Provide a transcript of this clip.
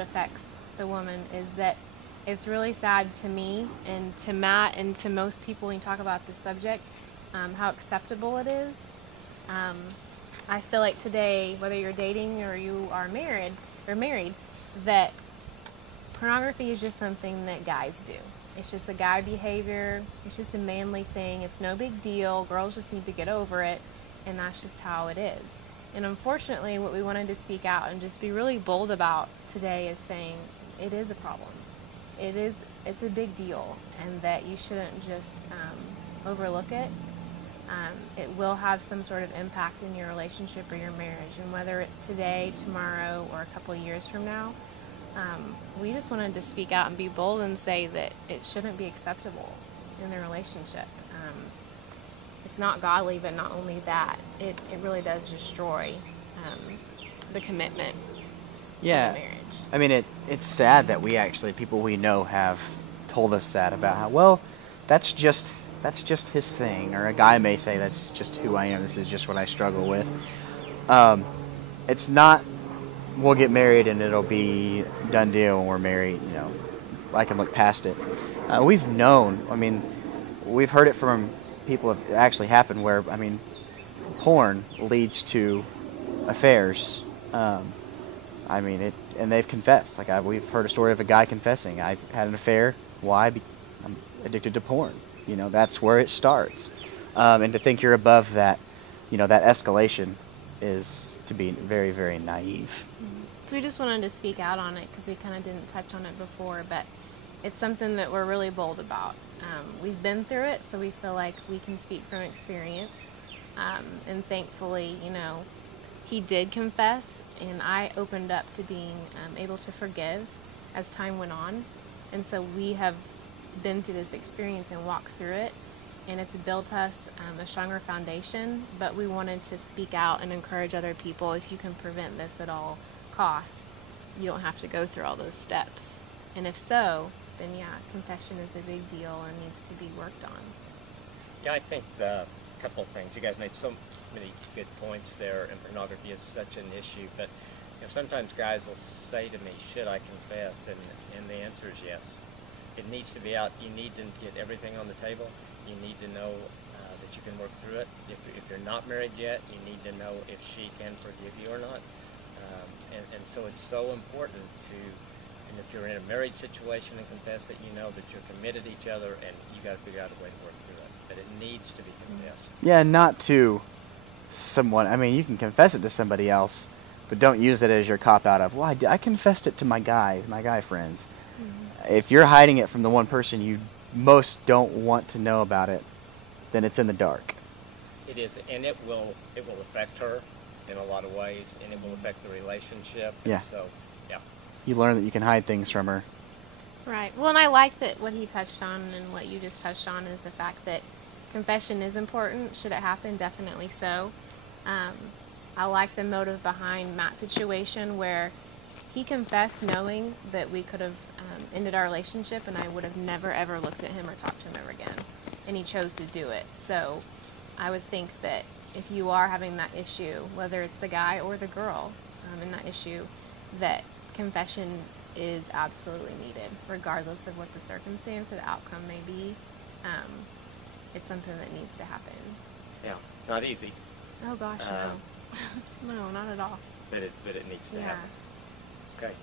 it affects the woman is that it's really sad to me and to Matt and to most people when you talk about this subject, how acceptable it is. I feel like today, whether you're dating or you are married, that pornography is just something that guys do. It's just a guy behavior. It's just a manly thing. It's no big deal. Girls just need to get over it, and that's just how it is. And unfortunately, what we wanted to speak out and just be really bold about today is saying it is a problem. It's a big deal, and that you shouldn't just overlook it. It will have some sort of impact in your relationship or your marriage, and whether it's today, tomorrow, or a couple of years from now, we just wanted to speak out and be bold and say that it shouldn't be acceptable in the relationship. It's not godly, but not only that, it really does destroy the commitment of the marriage. I mean, it's sad that people we know have told us that about how, well, that's just his thing, or a guy may say that's just who I am, this is just what I struggle with. It's not, we'll get married and it'll be done deal when we're married, I can look past it. We've known, we've heard it from people, it actually happened where, porn leads to affairs. And they've confessed. We've heard a story of a guy confessing, I had an affair. Why? I'm addicted to porn. That's where it starts. And to think you're above that, that escalation is to be very, very naive. So we just wanted to speak out on it because we kind of didn't touch on it before, but it's something that we're really bold about. We've been through it, so we feel like we can speak from experience. And thankfully, he did confess, and I opened up to being able to forgive as time went on. And so we have been through this experience and walked through it, and it's built us a stronger foundation. But we wanted to speak out and encourage other people, if you can prevent this at all costs, you don't have to go through all those steps. And if so, then yeah, confession is a big deal and needs to be worked on. Yeah, I think a couple of things. You guys made so many good points there, and pornography is such an issue. But sometimes guys will say to me, should I confess? And the answer is yes. It needs to be out. You need to get everything on the table. You need to know that you can work through it. If you're not married yet, you need to know if she can forgive you or not. And so it's so important to, and if you're in a marriage situation and confess it, you know that you're committed to each other, and you got to figure out a way to work through it. But it needs to be confessed. Yeah, not to someone. You can confess it to somebody else, but don't use it as your cop-out of, well, I confessed it to my guy friends. Mm-hmm. If you're hiding it from the one person you most don't want to know about it, then it's in the dark. It is, and it will affect her in a lot of ways, and it will affect the relationship. Yeah. And so, yeah. You learn that you can hide things from her. Right. Well, and I like that what he touched on and what you just touched on is the fact that confession is important. Should it happen? Definitely so. I like the motive behind Matt's situation where he confessed knowing that we could have ended our relationship, and I would have never ever looked at him or talked to him ever again. And he chose to do it. So I would think that if you are having that issue, whether it's the guy or the girl in that issue, that confession is absolutely needed, regardless of what the circumstance or the outcome may be. It's something that needs to happen. Yeah, not easy. Oh gosh, no. No, not at all. But it needs to happen. Okay.